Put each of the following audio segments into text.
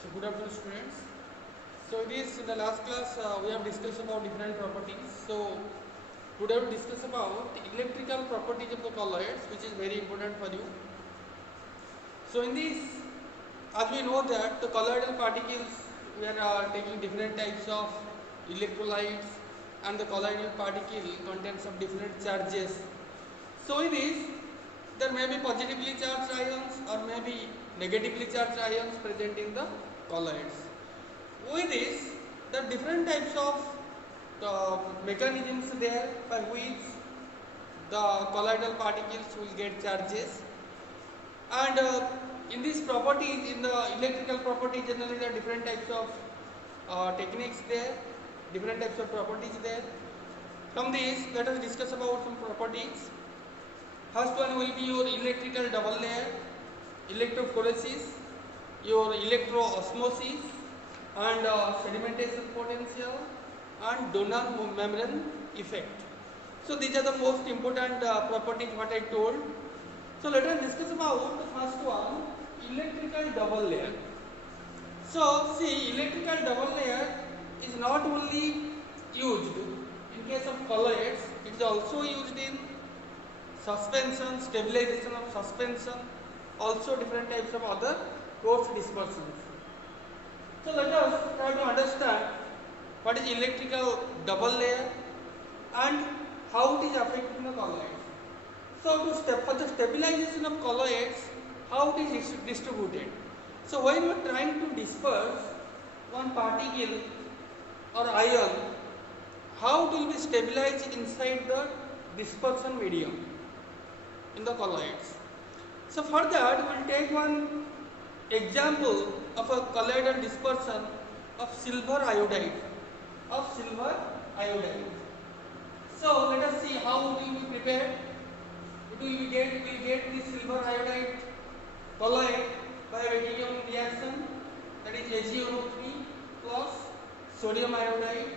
So good afternoon students. So it is in the last class we have discussed about different properties. So today we will discuss about the electrical properties of the colloids, which is very important for you. So in this, as we know that the colloidal particles, we are taking different types of electrolytes, and the colloidal particle contains some different charges. So in this, there may be positively charged ions or may be negatively charged ions present in the colloids. With this, the different types of mechanisms there by which the colloidal particles will get charges, and in these properties, in the electrical properties, generally there are different types of techniques there, different types of properties there. From this, let us discuss about some properties. First one will be your electrical double layer, electrophoresis, your electro-osmosis, and sedimentation potential, and donor membrane effect. So these are the most important properties what I told. So let us discuss about the first one, electrical double layer. So see, electrical double layer is not only used in case of colloids, it is also used in suspension, stabilization of suspension, also different types of other coarse dispersions. So let us try to understand what is electrical double layer and how it is affecting the colloids. So for the stabilization of colloids, how it is distributed. So when you are trying to disperse one particle or ion, how it will be stabilized inside the dispersion medium in the colloids. So for that, we will take one example of a colloidal dispersion of silver iodide. So let us see how it will be prepared. We will get this silver iodide colloid by a Wiggian reaction, that is AgNO3 plus sodium iodide,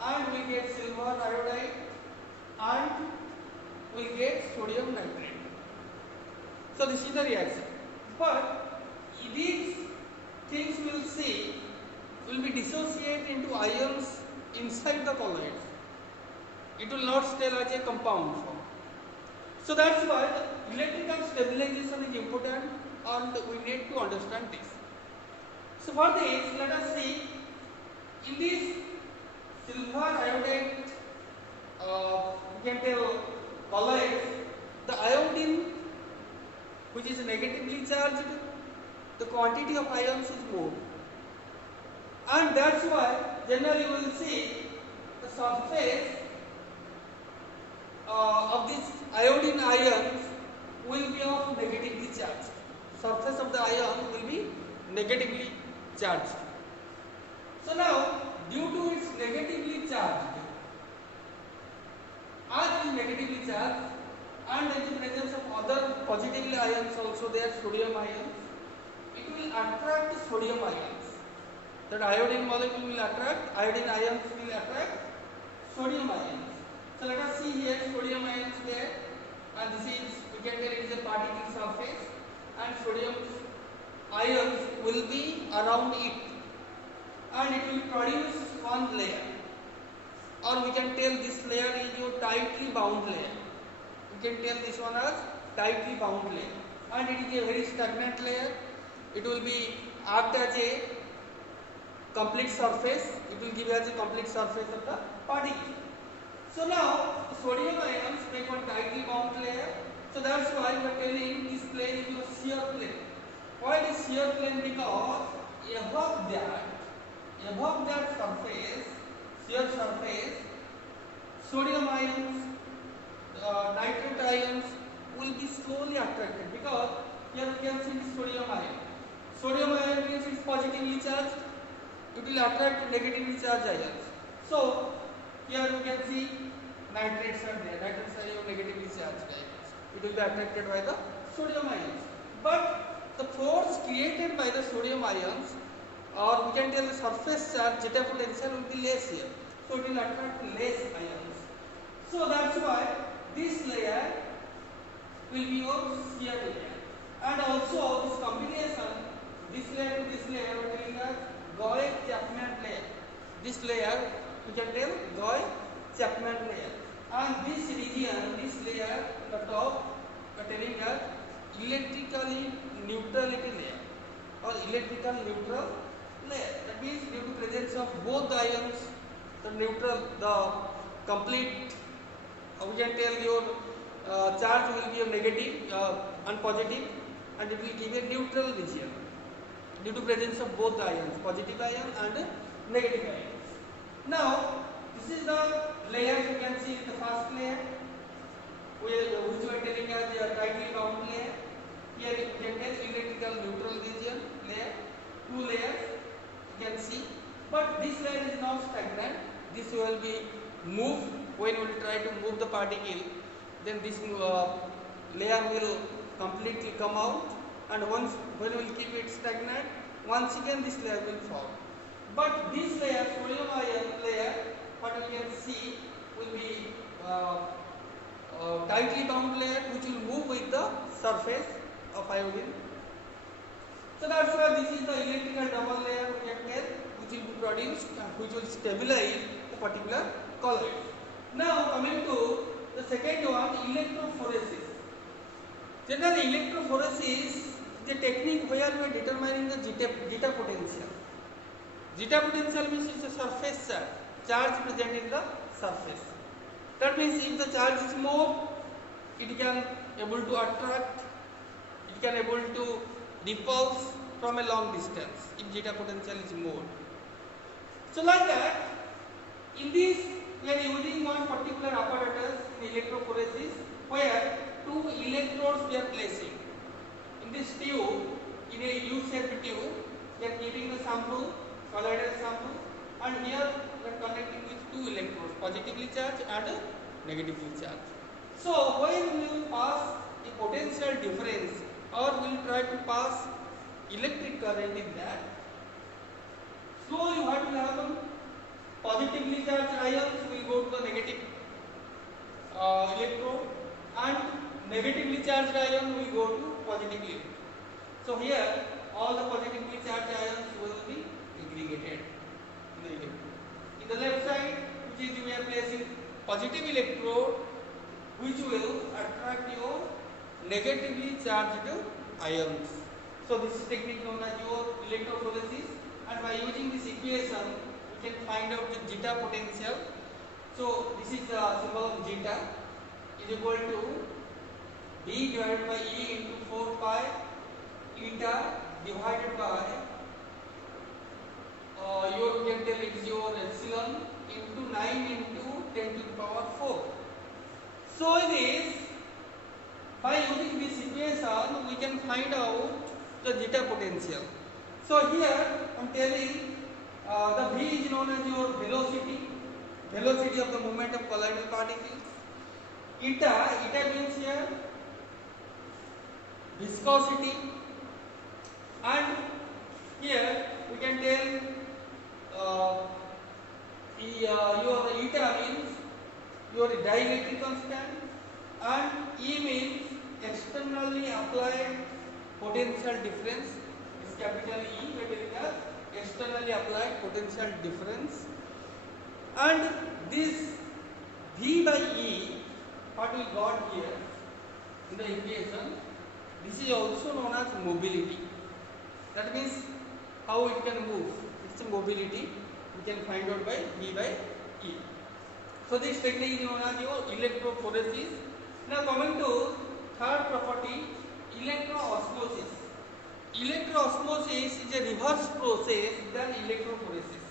and we get silver iodide and we get sodium nitrate. So this is the reaction. But these things we will see will be dissociated into ions inside the colloids. It will not stay as a compound form. So that's why the electrical stabilization is important and we need to understand this. So for this, let us see in this silver iodide, we can tell colloids, the iodine which is negatively charged, the quantity of ions is more. And that's why generally you will see the surface of these iodine ions will be of negatively charged. Surface of the ion will be negatively charged. So now, due to its negatively charged, as it is negatively charged, and in the presence of other positively ions also there, sodium ions, it will attract sodium ions. That iodine molecule will attract, iodine ions will attract sodium ions. So let us see here sodium ions there, and this is, we can tell it is a particle surface, and sodium ions will be around it, and it will produce one layer, or we can tell this layer is your tightly bound layer. We can tell this one as tightly bound layer, and it is a very stagnant layer. It will be act as a complete surface. It will give as a complete surface of the particle. So now the sodium ions make one tightly bound layer. So that's why we are telling this plane is your shear plane. Why it is shear plane? Because above that surface, shear surface, sodium ions, nitrate ions will be slowly attracted, because here we can see the sodium ion. Sodium ion means it is positively charged, it will attract negatively charged ions. So here we can see nitrates are there, nitrates are your negatively charged ions. It will be attracted by the sodium ions. But the force created by the sodium ions, or we can tell the surface charge zeta potential will be less here. So it will attract less ions. So that's why this layer will be your shear layer. And also this combination, this layer to this layer Chapman layer. And this region, this layer on the top, we are telling us electrically neutrality layer or electrical neutral layer. That means due to presence of both the ions, the neutral, the complete, we can tell your charge will be a negative and positive, and it will give a neutral region due to presence of both the ions, positive ion and negative ions. Now, this is the layer you can see in the first layer, which we are telling as a tightly bound layer. Here you can tell electrical neutral region layer, two layers you can see, but this layer is not stagnant. This will be moved when we try to move the particle. Then this layer will completely come out, and once when we will keep it stagnant, once again this layer will fall. But this layer, sodium ion layer, what you can see will be tightly bound layer which will move with the surface of iodine. So that's why this is the electrical double layer we can tell, which will be produced and which will stabilize the particular colloid. Now coming to the second one, electrophoresis. Generally, electrophoresis is a technique where we are determining the zeta potential. Zeta potential means it's a surface charge present in the surface. That means if the charge is more, it can able to attract, it can able to repulse from a long distance if zeta potential is more. So like that, in this we are using one particular apparatus in electrophoresis where two electrodes we are placing. In this tube, in a U-shaped tube, we are keeping the sample, colloidal sample, and here we are connecting with two electrodes, positively charged and negatively charged. So when we will pass a potential difference or we will try to pass electric current in that, slowly what will happen? Positively charged ions will go to the negative electrode, and negatively charged ion will go to positively. So here all the positively charged ions will be aggregated in the electrode. In the left side, which is we are placing positive electrode, which will attract your negatively charged ions. So this is technique known as your electrophoresis, and by using this equation we can find out the zeta potential. So this is the symbol of zeta is equal to V divided by E into 4 pi eta divided by you can tell it is your epsilon into 9 into 10 to the power 4. So it is by using this equation we can find out the zeta potential. So here I am telling the V is known as your velocity of the movement of colloidal particles. Eta means here viscosity, and here we can tell your eta means your dielectric constant, and E means externally applied potential difference. This capital E we are telling us externally applied potential difference, and this V by E what we got here in the equation, this is also known as mobility. That means how it can move, it's a mobility we can find out by V by E. So this technique is known as your electrophoresis. Now coming to third property, electroosmosis. Electroosmosis is a reverse process than electrophoresis.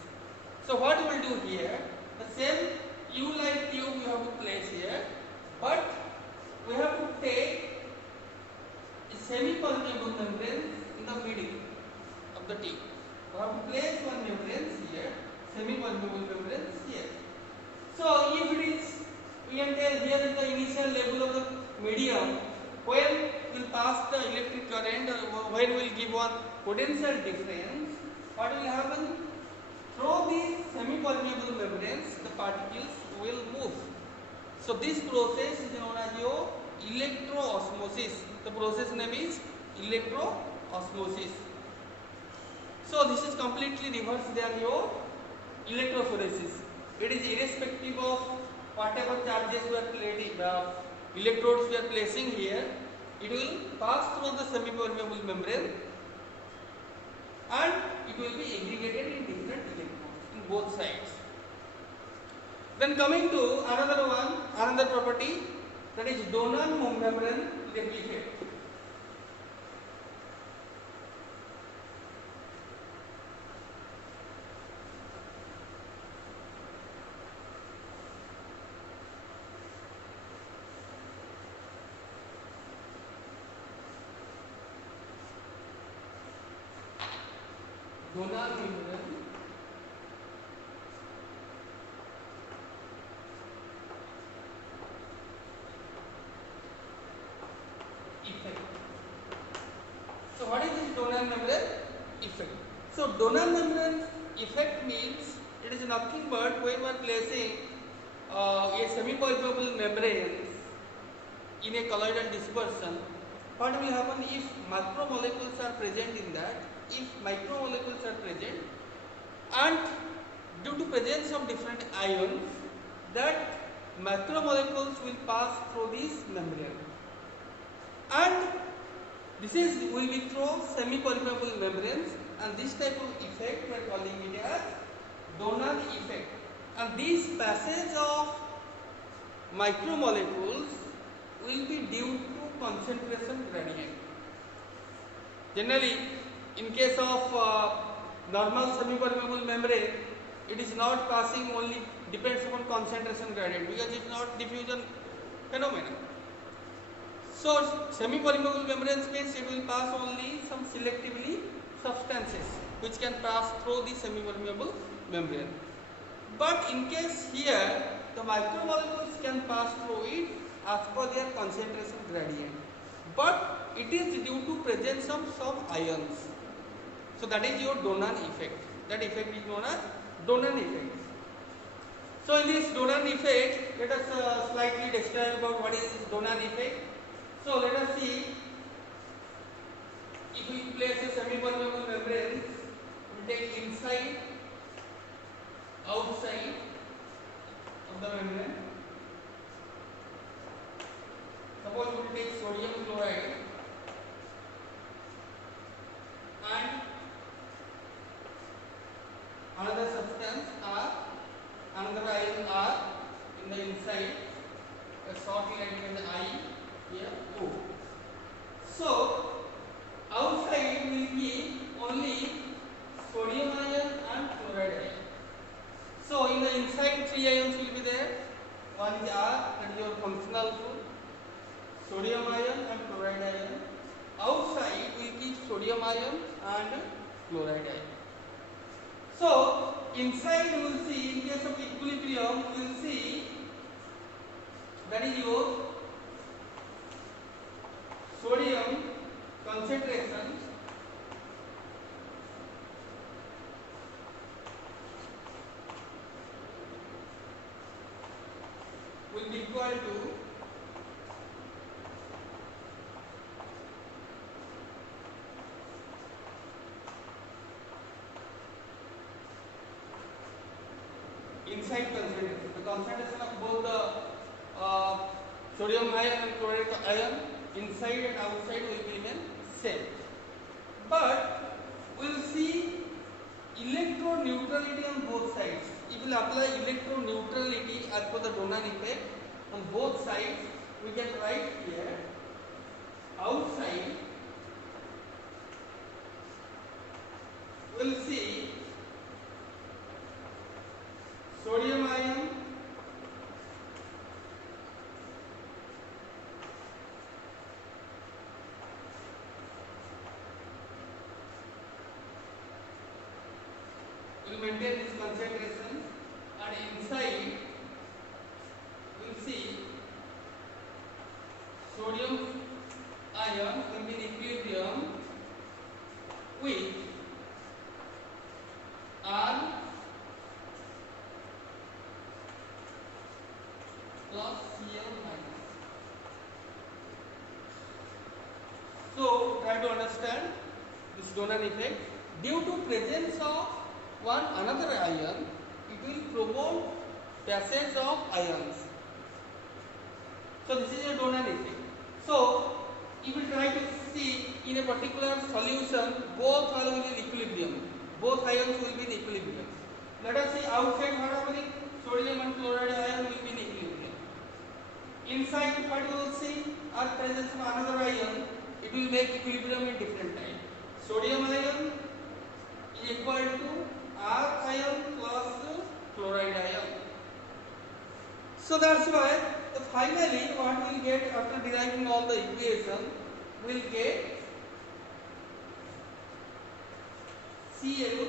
So what we will do here, the same U-like tube we have to place here, but we have to take a semi-permeable membrane in the middle of the tube. We have to place one membrane here, semi-permeable membrane here. So if it is, we can tell here is the initial level of the medium, when we will pass the electric current, when we will give one potential difference, what will happen? Through these semi-permeable membranes, the particles will move. So this process is known as your electroosmosis. The process name is electroosmosis. So this is completely reversed than your electrophoresis. It is irrespective of whatever charges we are placing, electrodes we are placing here, it will pass through the semi-permeable membrane and it will be aggregated in different electrodes in both sides. Then coming to another property, that is donor membrane replicate. Donor membrane effect. So what is this donor membrane effect? So donor membrane effect means it is nothing but when we are placing a semi-permeable membrane in a colloidal dispersion, what will happen if macromolecules are present in that? If micromolecules are present and due to presence of different ions, that macromolecules will pass through this membrane, and this is will be through semi-permeable membranes, and this type of effect we are calling it as donor effect. And this passage of micromolecules will be due to concentration gradient. Generally, in case of normal semi-permeable membrane, it is not passing, only depends upon concentration gradient because it is not diffusion phenomenon. So semi-permeable membranes means it will pass only some selectively substances which can pass through the semi-permeable membrane. But in case here, the micromolecules can pass through it as per their concentration gradient. But it is due to presence of some ions. So that is your donor effect. That effect is known as donor effect. So in this donor effect, let us slightly describe about what is this donor effect. So let us see, if we place a semi-permeable membrane, we take inside, outside of the membrane. Suppose we take sodium chloride and another substance R, another ion R in the inside, a short line in the I here O. So outside will be only sodium ion and chloride ion. So in the inside 3 ions will be there. One is R, that is your functional group, sodium ion and chloride ion. Outside we keep sodium ion and chloride ion. So inside you will see, in case of equilibrium, you will see that is your sodium concentration will be equal to inside concentration. The concentration of both the sodium ion and chloride ion inside and outside will be remain same. But we will see electron neutrality on both sides. If we apply electron neutrality as per the donor effect on both sides, we can write here outside we will see sodium ion will maintain this concentration, and inside we will see sodium ion will be in equilibrium with R plus Cl minus. So try to understand this donor effect. Due to presence of another ion, it will promote passage of ions. So this is a Donan effect. So if we try to see in a particular solution, both are will be in equilibrium. Both ions will be in equilibrium. Let us see outside what happening. Sodium and chloride ion will be in equilibrium. Inside what you will see are presence of another ion. It will make equilibrium in different time. Sodium ion is equal to R ion plus chloride ion. So that's why finally what we will get after deriving all the equation, we will get Cl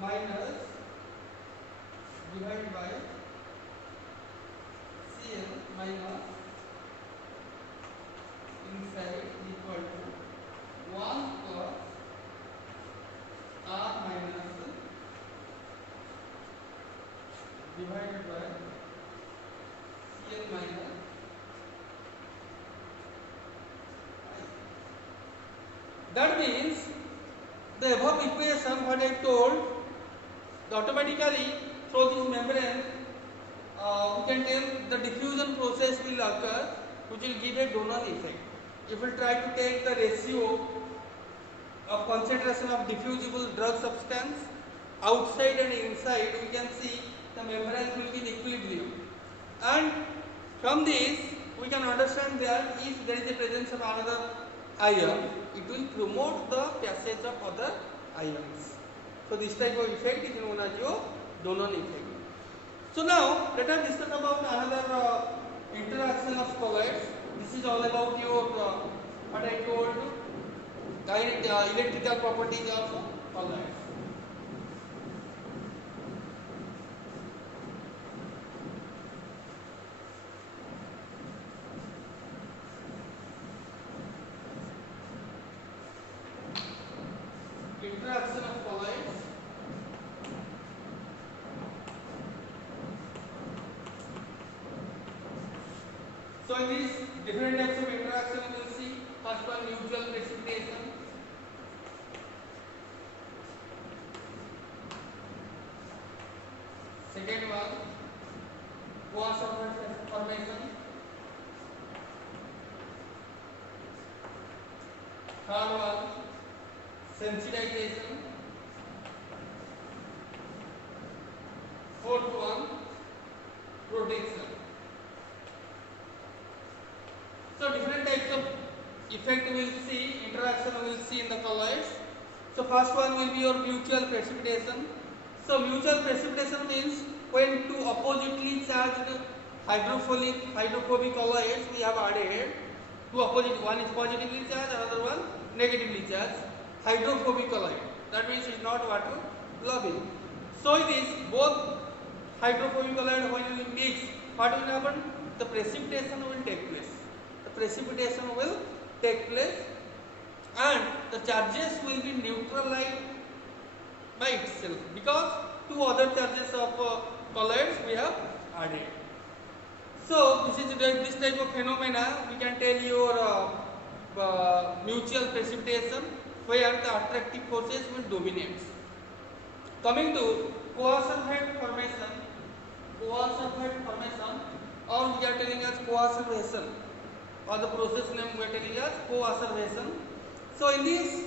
minus divided by Cl minus inside equal to 1 plus R minus divided by Cl minus I. That means the above equation what I told, automatically through this membrane we can tell the diffusion process will occur, which will give a Donan effect. If we try to take the ratio of concentration of diffusible drug substance outside and inside, we can see the membrane will be in equilibrium, and from this we can understand that if there is a presence of another ion, it will promote the passage of other ions. So this type of effect is known as your Donan effect. So now let us discuss about another interaction of colloids. This is all about your what I told electrical properties of colloids. Interaction of colloids. So in these different types of interaction we will see. First one, mutual precipitation. Second one, coarse formation. Third one, sensitization. Fourth one, protection. So different types of effect we will see, interaction we will see in the colloids. So first one will be your mutual precipitation. So mutual precipitation means when two oppositely charged hydrophobic colloids we have added, two opposite, one is positively charged, another one negatively charged, hydrophobic colloid. That means it is not water loving. So it is both hydrophobic colloid when you mix, what will happen? The precipitation will take place. The precipitation will take place and the charges will be neutralized by itself because two other charges of colloids we have added. So this is this type of phenomena we can tell your mutual precipitation where the attractive forces will dominate. Coming to coarse formation, or we are telling as coacervation, or the process name we are telling as coacervation. So in this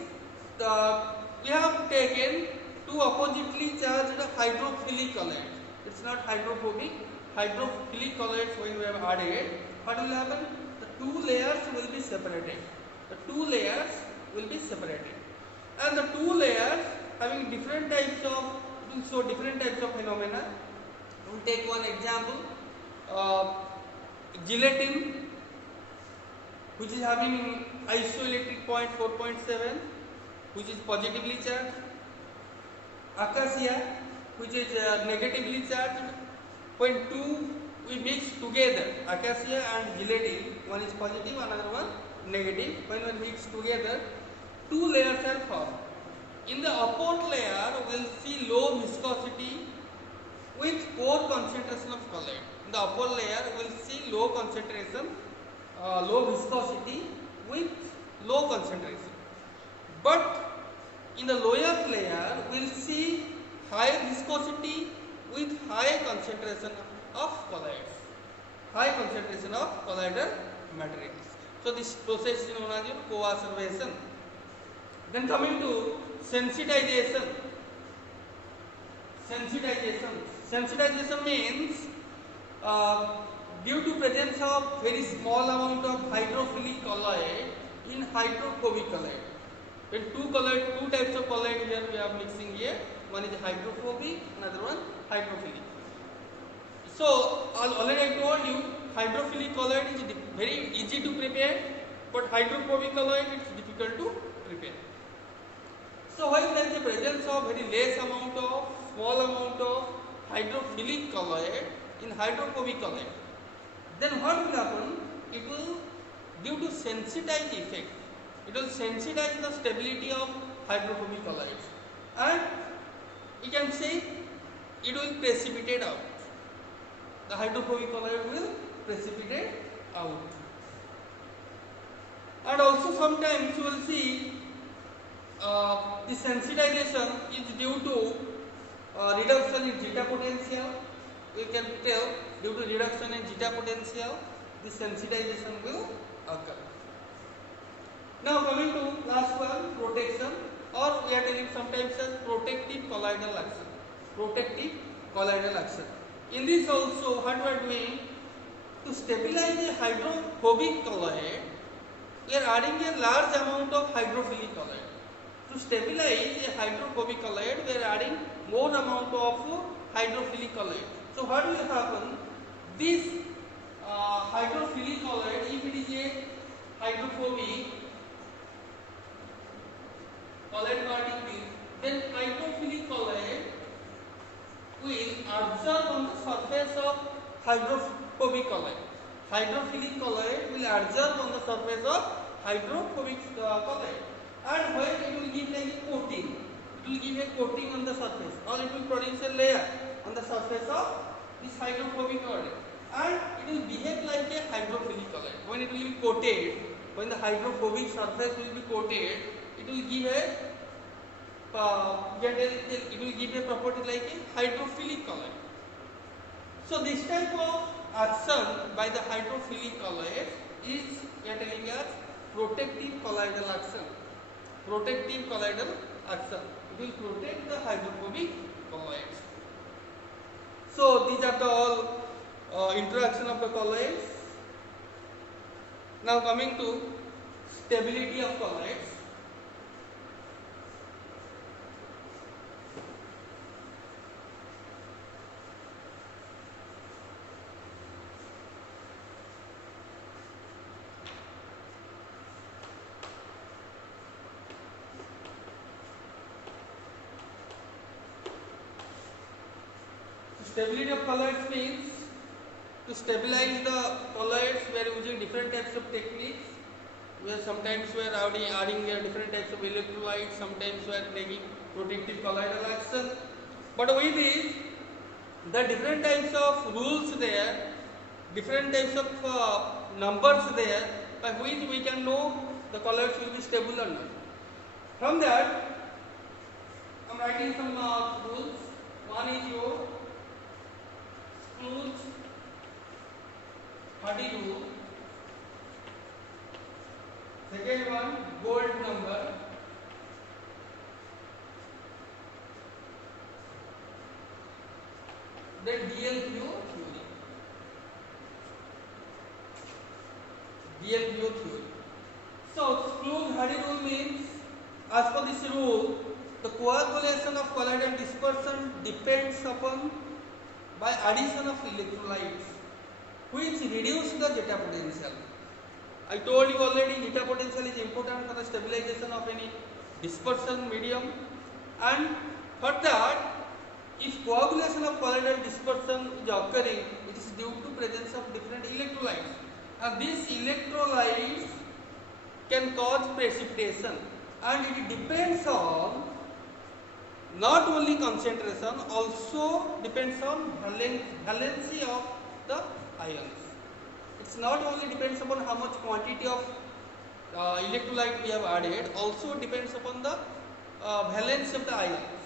we have taken two oppositely charged hydrophilic colloids. It's not hydrophobic, hydrophilic colloids when we have added. What will happen? The two layers will be separated. And the two layers having different types of, it will show different types of phenomena. We will take one example. Gelatin, which is having isoelectric point 4.7, which is positively charged. Acacia, which is negatively charged. When two we mix together, acacia and gelatin, one is positive, another one negative. When we mix together, two layers are formed. In the upper layer, we will see low viscosity with poor concentration of colloid. In the upper layer, we will see low concentration, low viscosity with low concentration. But in the lower layer, we will see high viscosity with high concentration of colloids, high concentration of colloidal materials. So this process is known as coacervation. Then coming to sensitization. Sensitization means due to presence of very small amount of hydrophilic colloid in hydrophobic colloid. When two types of colloid here we are mixing here. One is hydrophobic, another one hydrophilic. So already I told you hydrophilic colloid is very easy to prepare, but hydrophobic colloid it is difficult to prepare. So when there is a presence of very less amount of small amount of hydrophilic colloid in hydrophobic colloid, then what will happen? It will, due to sensitize effect, it will sensitize the stability of hydrophobic colloids, and you can say it will precipitate out. The hydrophobic colloid will precipitate out. And also sometimes you will see the sensitization is due to reduction in zeta potential. You can tell due to reduction in zeta potential, the sensitization will occur. Now coming to last one, protection, or we are telling sometimes as protective colloidal action. Protective colloidal action. In this also, what we are doing, to stabilize a hydrophobic colloid, we are adding a large amount of hydrophilic colloid. To stabilize a hydrophobic colloid, we are adding more amount of hydrophilic colloid. So what will happen? This hydrophilic colloid, if it is a hydrophobic colloid particle, then hydrophilic colloid will absorb on the surface of hydrophobic colloid. Hydrophilic colloid will absorb on the surface of hydrophobic colloid, and when it will give like a coating, it will give a coating on the surface, or it will produce a layer on the surface of this hydrophobic colloid, and it will behave like a hydrophilic colloid. When it will be coated, when the hydrophobic surface will be coated, it will give a property like a hydrophilic colloid. So this type of action by the hydrophilic colloid is, we are telling as protective colloidal action. Protective colloidal action. It will protect the hydrophobic colloids. So these are the all interaction of the colloids. Now coming to stability of colloids. Stability of colloids means, to stabilize the colloids we are using different types of techniques. Where sometimes we are adding different types of electrolytes, sometimes we are taking protective colloidal action. But with this, the different types of rules there, different types of numbers there, by which we can know the colloids will be stable or not. From that, I am writing some rules. One is your Schlüter-Hardy rule. Second one, gold number. Then DLQ theory. DLQ theory. So Schlüter-Hardy rule means, as per this rule, the coagulation of colloidal dispersion depends upon by addition of electrolytes, which reduce the zeta potential. I told you already, zeta potential is important for the stabilization of any dispersion medium, and for that, if coagulation of colloidal dispersion is occurring, it is due to presence of different electrolytes, and these electrolytes can cause precipitation, and it depends on not only concentration, also depends on valency of the ions. It's not only depends upon how much quantity of electrolyte we have added, also depends upon the valence of the ions.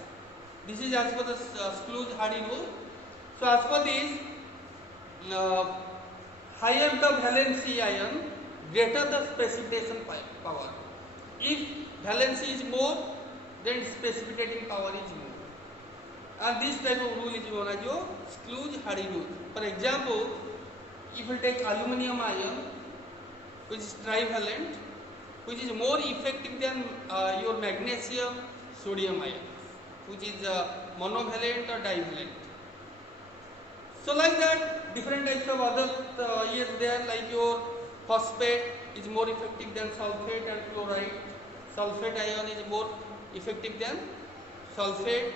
This is as per the Sclooge-Hardy rule. So as per this, higher the valency ion, greater the precipitation power. If valency is more, then precipitating power is more. And this type of rule is known as your Sclooge-Hardy rule. For example, if you take aluminum ion, which is trivalent, which is more effective than your magnesium sodium ion, which is monovalent or divalent. So like that, different types of other years there, like your phosphate is more effective than sulfate and chloride. Sulfate ion is more effective than sulfate.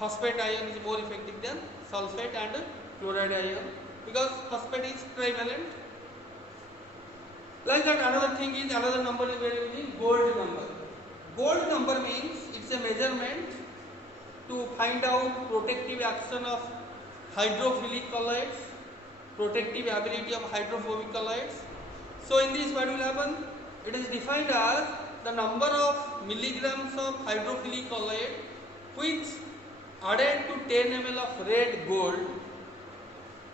Phosphate ion is more effective than sulfate and chloride ion because phosphate is trivalent. Like that, another thing is another number is very using gold number. Gold number means it's a measurement to find out protective action of hydrophilic colloids, protective ability of hydrophobic colloids. So in this what will happen? It is defined as the number of milligrams of hydrophilic colloid which added to 10 ml of red gold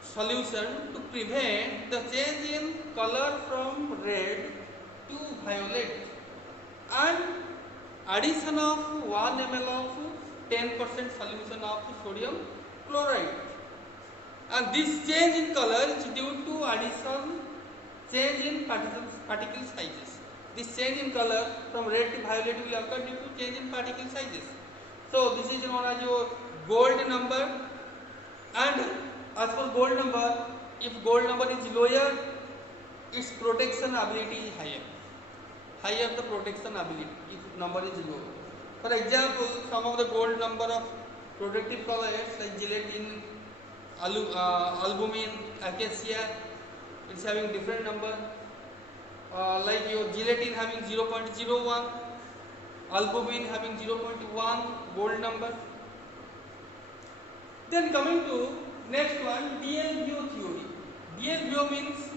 solution to prevent the change in color from red to violet, and addition of 1 ml of 10% solution of sodium chloride. And this change in color is due to addition change in particle sizes. This change in color from red to violet will occur due to change in particle sizes. So this is known as your gold number. And as for gold number, if gold number is lower, its protection ability is higher. Higher the protection ability if number is low. For example, some of the gold number of protective colloids like gelatin, albumin, acacia, it's having different number. Like your gelatin having 0.01, albumin having 0.1 gold number. Then coming to next one, DLBO theory. DLBO means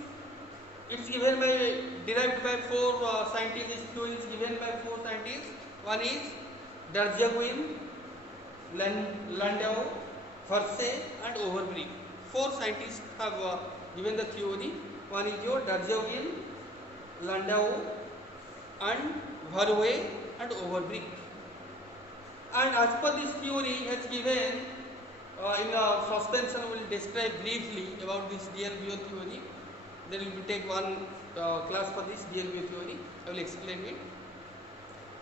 it's given by, derived by four scientists. This theory is given by four scientists. One is Derjaguin, Landau, Hersey and Overbeek. Four scientists have given the theory. One is your Derjaguin, Landau and Verwey and Overbeek. And as per this theory, he has given in the suspension we will describe briefly about this DLBO theory. Then we will take one class for this DLBO theory. I will explain it.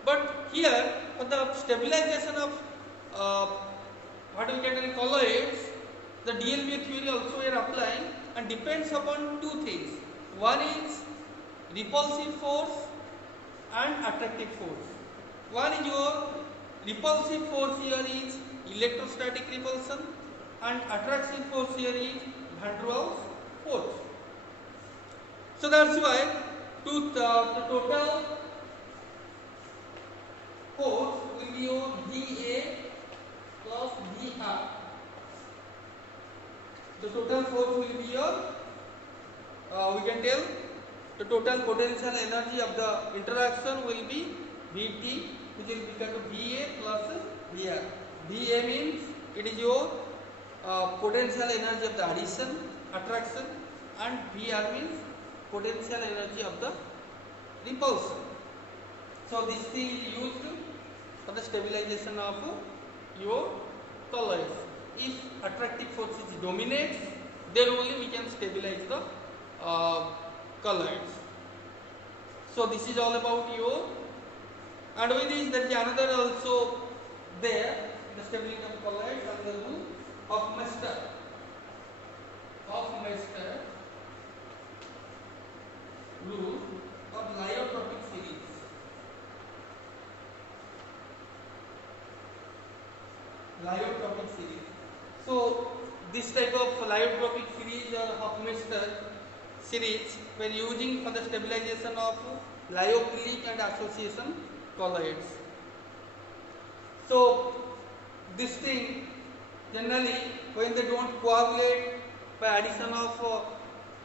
But here for the stabilization of what we get in colloids, the DLBO theory also we are applying and depends upon two things. One is repulsive force and attractive force. One is your repulsive force here is electrostatic repulsion and attractive force here is van der Waals force. So that's why the total force will be your dA plus dR. The total force will be your, we can tell the total potential energy of the interaction will be Vt, which will become dA plus dR. dA means it is your potential energy of the addition, attraction, and VR means potential energy of the repulsion. So this thing is used for the stabilization of your colloids. If attractive force is dominate, then only we can stabilize the colloids. So this is all about your, and with this there is another also there, the stability of colloids under the rule of Hofmeister rule of lyotropic series. Lyotropic series. So this type of lyotropic series or Hofmeister series we are using for the stabilization of lyophilic and association colloids. So this thing generally when they don't coagulate by addition of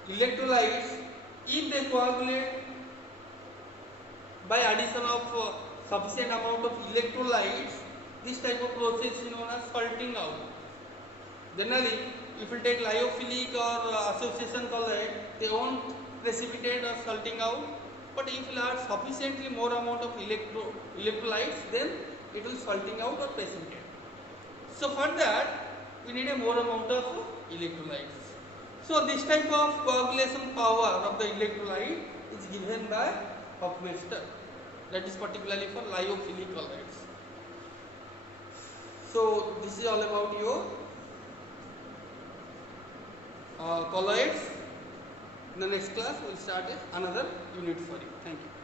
electrolytes, if they coagulate by addition of sufficient amount of electrolytes, this type of process is known as salting out. Generally, if you take lyophilic or association colloid, they won't precipitate or salting out. But if you add sufficiently more amount of electrolytes, then it will salting out or precipitate. So for that, we need a more amount of electrolytes. So this type of coagulation power of the electrolyte is given by Hoffmeister. That is particularly for lyophilic colloids. So this is all about your colloids. In the next class, we will start another unit for you. Thank you.